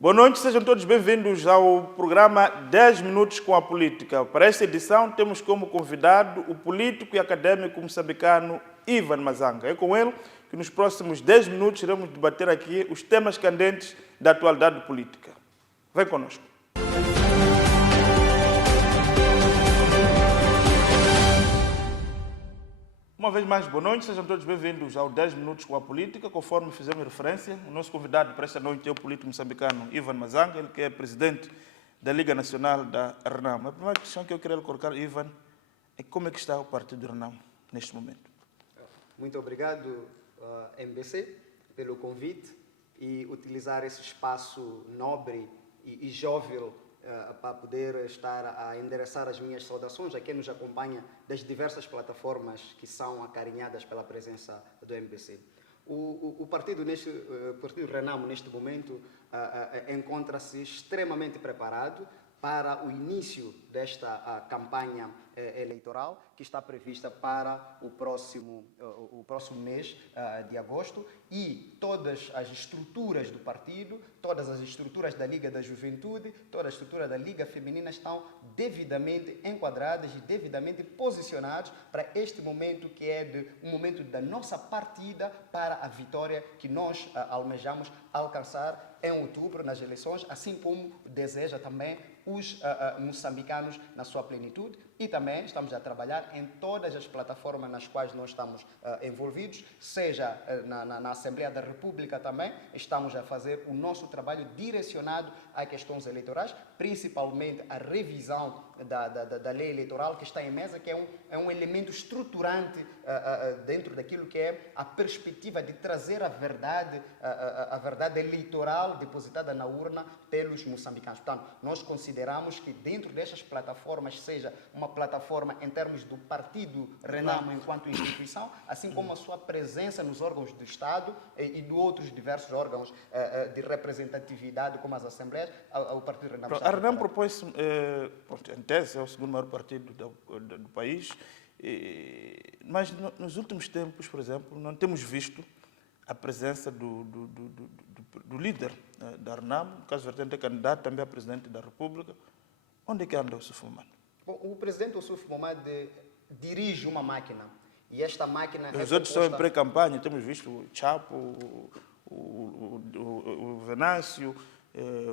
Boa noite, sejam todos bem-vindos ao programa 10 Minutos com a Política. Para esta edição temos como convidado o político e académico moçambicano Ivan Mazanga. É com ele que nos próximos 10 minutos iremos debater aqui os temas candentes da atualidade política. Vem conosco. Uma vez mais, boa noite, sejam todos bem-vindos ao 10 Minutos com a Política. Conforme fizemos referência, o nosso convidado para esta noite é o político moçambicano Ivan Mazanga, ele que é presidente da Liga Nacional da RENAMO. A primeira questão que eu queria colocar, Ivan, é como é que está o partido RENAMO neste momento? Muito obrigado, MBC, pelo convite e utilizar esse espaço nobre e jóvel para poder estar a endereçar as minhas saudações a quem nos acompanha das diversas plataformas que são acarinhadas pela presença do MBC. O partido RENAMO, neste momento, encontra-se extremamente preparado para o início desta campanha eleitoral que está prevista para o próximo mês de agosto, e todas as estruturas do partido, todas as estruturas da Liga da Juventude, toda a estrutura da Liga Feminina estão devidamente enquadradas e devidamente posicionados para este momento que é um momento da nossa partida para a vitória que nós almejamos alcançar em outubro nas eleições, assim como deseja também os moçambicanos na sua plenitude. E também estamos a trabalhar em todas as plataformas nas quais nós estamos envolvidos, seja na Assembleia da República também, estamos a fazer o nosso trabalho direcionado a questões eleitorais, principalmente a revisão da lei eleitoral que está em mesa, que é um elemento estruturante dentro daquilo que é a perspectiva de trazer a verdade eleitoral depositada na urna pelos moçambicanos. Portanto, nós consideramos que dentro destas plataformas, seja uma plataforma em termos do partido RENAMO enquanto instituição, assim como a sua presença nos órgãos do Estado e de outros diversos órgãos de representatividade, como as assembleias, o partido RENAMO está A RENAMO propôs-se, em tese, é o segundo maior partido do país, mas nos últimos tempos, por exemplo, não temos visto a presença do líder da RENAMO, no caso vertente é candidato também a presidente da República. Onde é que anda o Ossuf Momad? Bom, o presidente Ossuf Momad dirige uma máquina, e esta máquina Os outros são em pré-campanha, temos visto o Chapo, o Venâncio,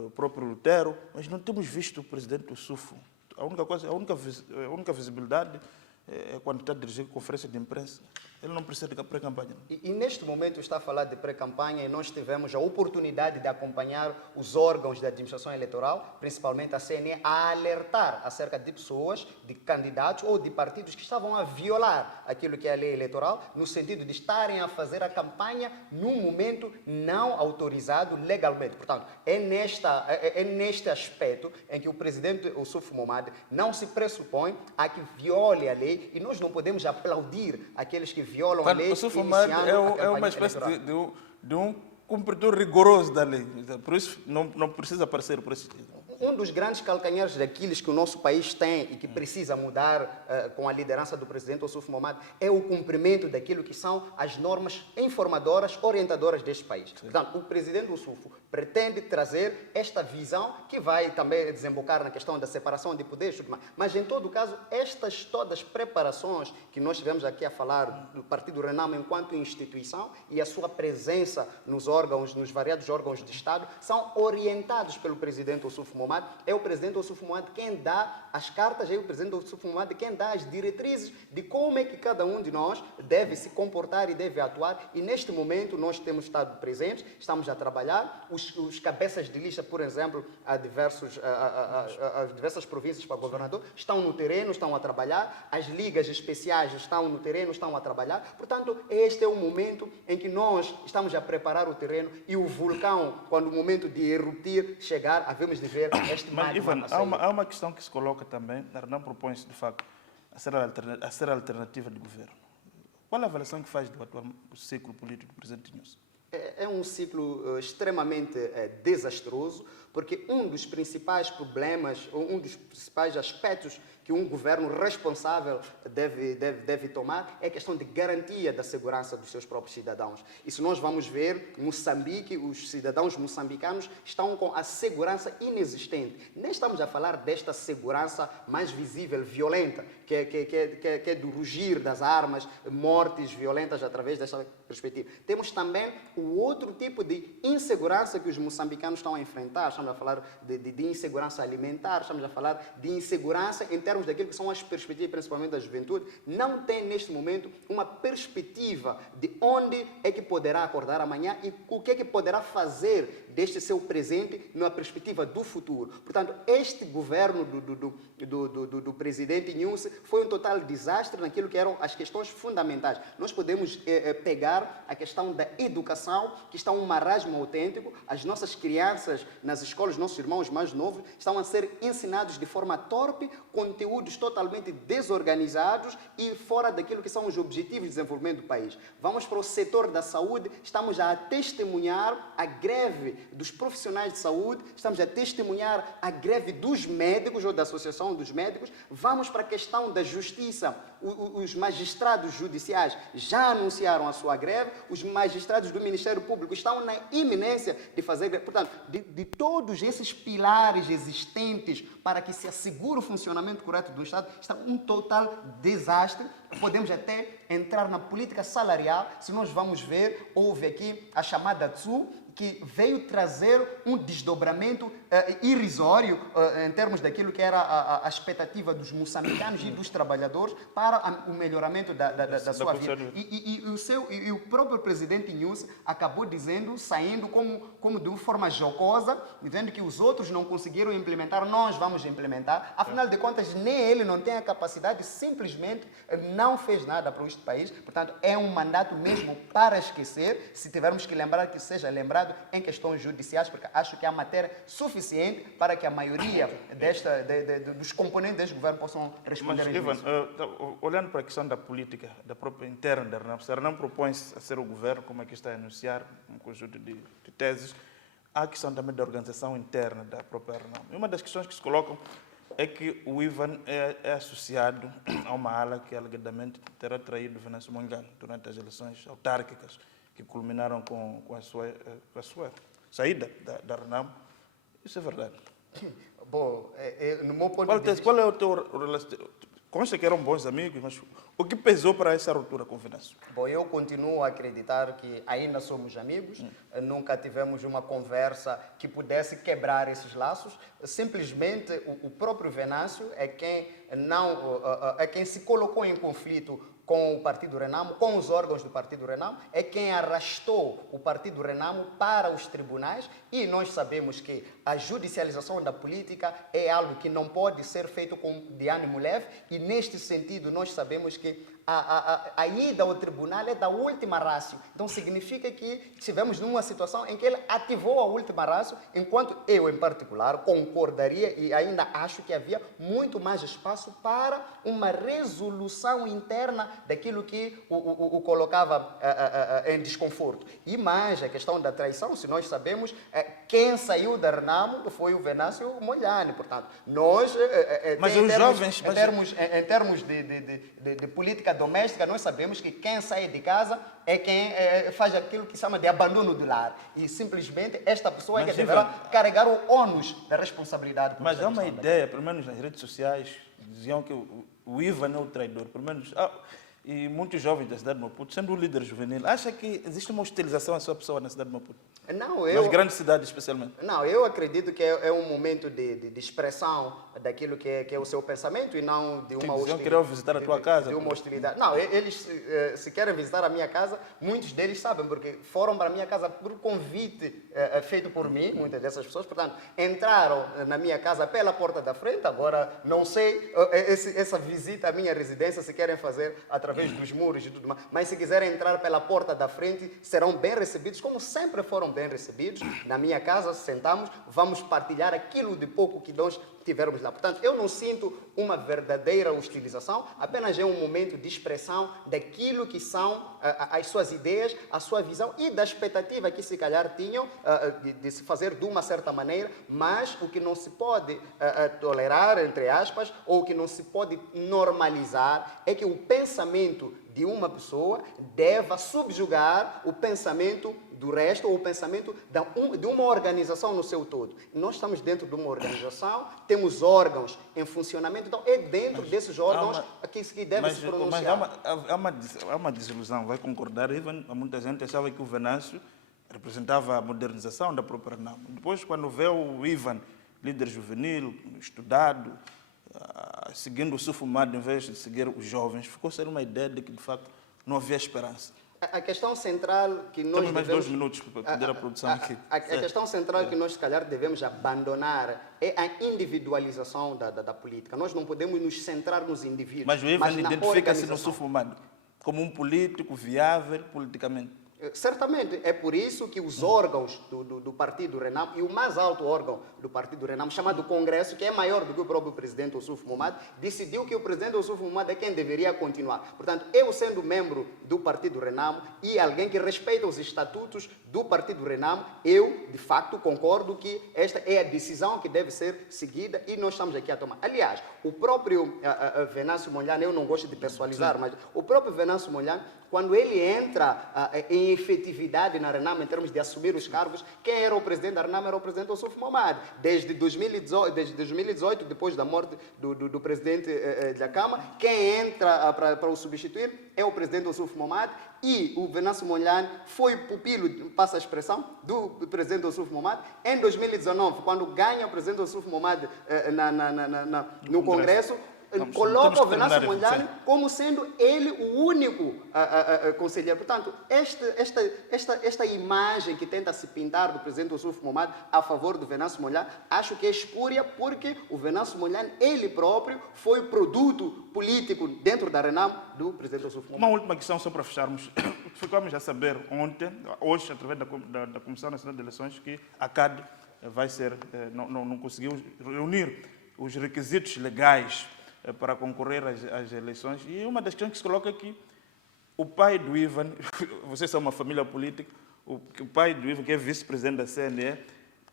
o próprio Lutero, mas não temos visto o presidente Ossuf. A única visibilidade é quando está a dirigir conferência de imprensa. Ele não precisa de pré-campanha. E neste momento está a falar de pré-campanha, e nós tivemos a oportunidade de acompanhar os órgãos da administração eleitoral, principalmente a CNE, a alertar acerca de pessoas, de candidatos ou de partidos que estavam a violar aquilo que é a lei eleitoral, no sentido de estarem a fazer a campanha num momento não autorizado legalmente. Portanto, é neste aspecto em que o presidente Ossuf Momad não se pressupõe a que viole a lei, e nós não podemos aplaudir aqueles que violam a lei. O Ossuf Momad é uma espécie de um cumpridor rigoroso da lei, por isso não precisa aparecer por esse sentido. Um dos grandes calcanhares daqueles que o nosso país tem e que precisa mudar com a liderança do presidente Ossuf Momad é o cumprimento daquilo que são as normas informadoras, orientadoras deste país. Portanto, o presidente Ossuf pretende trazer esta visão que vai também desembocar na questão da separação de poderes, mas em todo caso, estas todas preparações que nós tivemos aqui a falar do partido RENAMO enquanto instituição e a sua presença nos variados órgãos de Estado, são orientados pelo presidente Ossuf Momad. É o presidente Ossuf Momad quem dá as cartas, é o presidente Ossuf Momad quem dá as diretrizes de como é que cada um de nós deve se comportar e deve atuar, e neste momento nós temos estado presentes, estamos a trabalhar, os cabeças de lista, por exemplo, a diversas províncias para governador, estão no terreno, estão a trabalhar, as ligas especiais estão no terreno, estão a trabalhar. Portanto, este é o momento em que nós estamos a preparar o terreno, e o vulcão, quando o momento de eruptir chegar, havemos de ver este Mas, Ivan, há uma questão que se coloca também, a RENAMO propõe-se, de facto, a ser a alternativa de governo. Qual a avaliação que faz do atual ciclo político do presidente Inhosso? É um ciclo extremamente desastroso, porque um dos principais problemas, um dos principais aspectos que um governo responsável deve tomar é a questão de garantia da segurança dos seus próprios cidadãos. E se nós vamos ver, Moçambique, os cidadãos moçambicanos estão com a segurança inexistente. Nem estamos a falar desta segurança mais visível, violenta, que é do rugir das armas, mortes violentas através desta perspectiva. Temos também o outro tipo de insegurança que os moçambicanos estão a enfrentar. Estamos a falar de insegurança alimentar, estamos a falar de insegurança em termos daquilo que são as perspectivas, principalmente da juventude. Não tem neste momento uma perspectiva de onde é que poderá acordar amanhã e o que é que poderá fazer deste seu presente na perspectiva do futuro. Portanto, este governo do presidente Nyusi foi um total desastre naquilo que eram as questões fundamentais. Nós podemos pegar a questão da educação, que está um marasmo autêntico. As nossas crianças nas escolas, nossos irmãos mais novos, estão a ser ensinados de forma torpe, conteúdos totalmente desorganizados e fora daquilo que são os objetivos de desenvolvimento do país. Vamos para o setor da saúde, estamos a testemunhar a greve dos profissionais de saúde, estamos a testemunhar a greve dos médicos ou da Associação dos Médicos. Vamos para a questão da justiça. Os magistrados judiciais já anunciaram a sua greve, os magistrados do Ministério Público estão na iminência de fazer greve. Portanto, de todos esses pilares existentes para que se assegure o funcionamento correto do Estado, está um total desastre. Podemos até entrar na política salarial, se nós vamos ver, houve aqui a chamada TSU, que veio trazer um desdobramento irrisório em termos daquilo que era a expectativa dos moçambicanos e dos trabalhadores para o melhoramento da sua vida. E o próprio presidente Nyusi acabou dizendo, saindo como de uma forma jocosa, dizendo que os outros não conseguiram implementar, nós vamos implementar. Afinal de contas, nem ele não tem a capacidade, simplesmente não fez nada para este país. Portanto, é um mandato mesmo para esquecer. Se tivermos que lembrar, que seja lembrado em questões judiciais, porque acho que há matéria suficiente para que a maioria dos componentes deste governo possam responder. Mas, Ivan, olhando para a questão da política, da própria interna da RENAM, se a RENAM propõe-se a ser o governo, como é que está a anunciar, um conjunto de teses, há a questão também da organização interna da própria RENAM. E uma das questões que se colocam é que o Ivan é associado a uma ala que alegadamente terá traído Venâncio Mondlane durante as eleições autárquicas que culminaram com a sua saída da RENAM. Isso é verdade. Bom, no meu ponto de vista... Qual é o teu relacionamento? Consta que eram bons amigos, mas o que pesou para essa ruptura com o Venâncio? Bom, eu continuo a acreditar que ainda somos amigos, nunca tivemos uma conversa que pudesse quebrar esses laços. Simplesmente o próprio Venâncio é quem se colocou em conflito com o Partido Renamo, com os órgãos do Partido Renamo, é quem arrastou o Partido Renamo para os tribunais, e nós sabemos que a judicialização da política é algo que não pode ser feito de ânimo leve, e neste sentido nós sabemos que a ida ao tribunal é da última ratio. Então significa que estivemos numa situação em que ele ativou a última ratio, enquanto eu, em particular, concordaria e ainda acho que havia muito mais espaço para uma resolução interna daquilo que o colocava em desconforto. E mais a questão da traição, se nós sabemos, quem saiu da RENAMO foi o Venâncio Mondlane. Portanto, nós, em termos de política doméstica, nós sabemos que quem sai de casa é quem faz aquilo que se chama de abandono do lar. E simplesmente esta pessoa é que deverá carregar o ônus da responsabilidade. Mas há uma ideia, pelo menos nas redes sociais, diziam que o Ivan é o traidor, pelo menos... E muitos jovens da cidade de Maputo, sendo um líder juvenil, acha que existe uma hostilização à sua pessoa na cidade de Maputo? Não, nas grandes cidades, especialmente. Não, eu acredito que é um momento de expressão daquilo que é o seu pensamento e não de uma hostilidade. Queriam visitar a tua casa? De uma hostilidade. Não, eles, se querem visitar a minha casa, muitos deles sabem, porque foram para a minha casa por convite feito por mim, muitas dessas pessoas. Portanto, entraram na minha casa pela porta da frente. Agora, não sei essa visita à minha residência, se querem fazer através dos muros e tudo mais, mas se quiserem entrar pela porta da frente, serão bem recebidos, como sempre foram bem recebidos. Na minha casa, sentamos, vamos partilhar aquilo de pouco que nós estivermos lá. Portanto, eu não sinto uma verdadeira hostilização, apenas é um momento de expressão daquilo que são as suas ideias, a sua visão e da expectativa que se calhar tinham de se fazer de uma certa maneira, mas o que não se pode tolerar, entre aspas, ou o que não se pode normalizar é que o pensamento de uma pessoa deva subjugar o pensamento do resto ou o pensamento de uma organização no seu todo. Nós estamos dentro de uma organização, temos órgãos em funcionamento, então é dentro desses órgãos que se deve se pronunciar. Mas há uma desilusão, vai concordar, Ivan? Muita gente achava que o Venâncio representava a modernização da própria Renamo. Depois, quando vê o Ivan, líder juvenil, estudado, seguindo o sufumado em vez de seguir os jovens, ficou ser uma ideia de que, de facto, não havia esperança. A questão central que nós Temos mais 2 minutos para poder a produção aqui. A questão central que nós, se calhar, devemos abandonar é a individualização da política. Nós não podemos nos centrar nos indivíduos. Mas o Ivan identifica-se no sufumado como um político viável politicamente. Certamente, é por isso que os órgãos do Partido Renamo e o mais alto órgão do Partido Renamo, chamado Congresso, que é maior do que o próprio presidente Ossuf Momad, decidiu que o presidente Ossuf Momad é quem deveria continuar. Portanto, eu sendo membro do Partido Renamo e alguém que respeita os estatutos do Partido Renamo, eu, de facto, concordo que esta é a decisão que deve ser seguida e nós estamos aqui a tomar. Aliás, o próprio Venâncio Mondlane, eu não gosto de pessoalizar, mas o próprio Venâncio Mondlane, quando ele entra em efetividade na Renamo, em termos de assumir os cargos, quem era o presidente da Renamo era o presidente Ossuf Momad. Desde 2018, depois da morte do presidente Dhlakama, quem entra para o substituir é o presidente Ossuf Momad e o Venâncio Mondlane foi pupilo, passa a expressão, do presidente Ossuf Momad. Em 2019, quando ganha o presidente Ossuf Momad no Congresso, coloca o Venâncio Mondlane como sendo ele o único conselheiro. Portanto, esta imagem que tenta se pintar do presidente Ossuf Momad a favor do Venâncio Mondlane, acho que é espúria, porque o Venâncio Mondlane, ele próprio, foi produto político dentro da Renamo do presidente Ossuf Momad. Uma última questão só para fecharmos. Ficamos a saber hoje, através da Comissão Nacional de Eleições, que a CAD não conseguiu reunir os requisitos legais para concorrer às eleições. E uma das questões que se coloca aqui, o pai do Ivan, vocês são uma família política, o pai do Ivan, que é vice-presidente da CNE,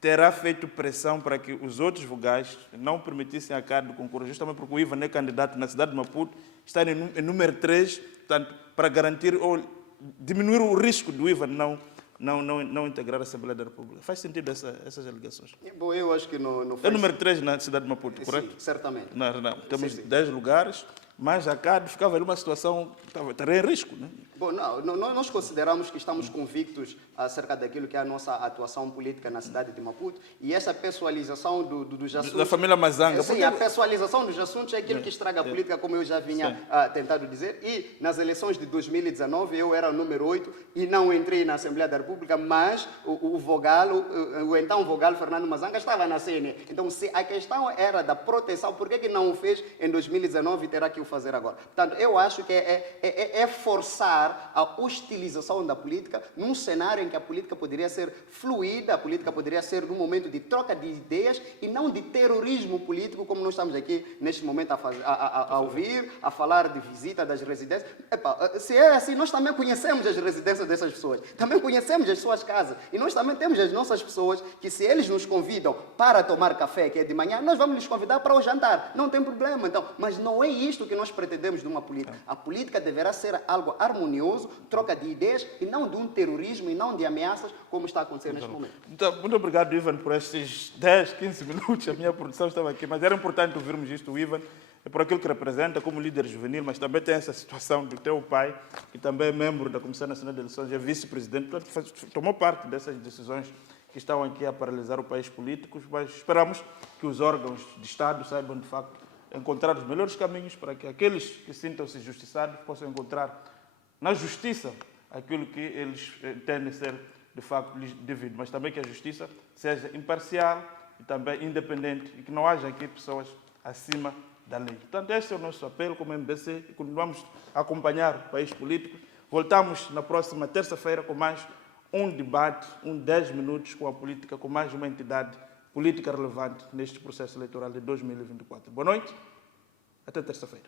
terá feito pressão para que os outros vogais não permitissem a CAD concorrer, justamente porque o Ivan é candidato na cidade de Maputo, está em número 3, portanto, para garantir ou diminuir o risco do Ivan não integrar a Assembleia da República. Faz sentido essas alegações? Bom, eu acho que não faz. É o número 3 na cidade de Maputo, Sim, correto? certamente. Não. Temos Sim. 10 lugares, mas a CAD ficava numa situação, estaria em risco, né? Bom, nós consideramos que estamos convictos acerca daquilo que é a nossa atuação política na cidade de Maputo e essa pessoalização dos assuntos... Da família Mazanga. Sim, a pessoalização dos assuntos é aquilo que estraga a política, como eu já vinha tentado dizer. E nas eleições de 2019 eu era o número 8 e não entrei na Assembleia da República, mas o então vogal Fernando Mazanga estava na CNE. Então, se a questão era da proteção, por que não o fez em 2019 e terá que o fazer agora? Portanto, eu acho que é forçar a hostilização da política num cenário em que a política poderia ser fluida, a política poderia ser num momento de troca de ideias e não de terrorismo político, como nós estamos aqui neste momento a ouvir, a falar de visita das residências. Se é assim, nós também conhecemos as residências dessas pessoas, também conhecemos as suas casas e nós também temos as nossas pessoas que, se eles nos convidam para tomar café, que é de manhã, nós vamos lhes convidar para o jantar, não tem problema. Então, mas não é isto que nós pretendemos de uma política. A política deverá ser algo harmonioso, troca de ideias e não de um terrorismo e não de ameaças, como está acontecendo neste momento. Então, muito obrigado, Ivan, por estes 10, 15 minutos. A minha produção estava aqui, mas era importante ouvirmos isto, o Ivan, por aquilo que representa como líder juvenil, mas também tem essa situação do teu pai, que também é membro da Comissão Nacional de Eleições, é vice-presidente, tomou parte dessas decisões que estão aqui a paralisar o país político, mas esperamos que os órgãos de Estado saibam, de facto, encontrar os melhores caminhos para que aqueles que sintam-se injustiçados possam encontrar na justiça aquilo que eles entendem ser, de facto, lhes devido, mas também que a justiça seja imparcial e também independente e que não haja aqui pessoas acima da lei. Portanto, este é o nosso apelo como MBC e continuamos a acompanhar o país político. Voltamos na próxima terça-feira com mais um debate, 10 minutos com a política, com mais uma entidade política relevante neste processo eleitoral de 2024. Boa noite, até terça-feira.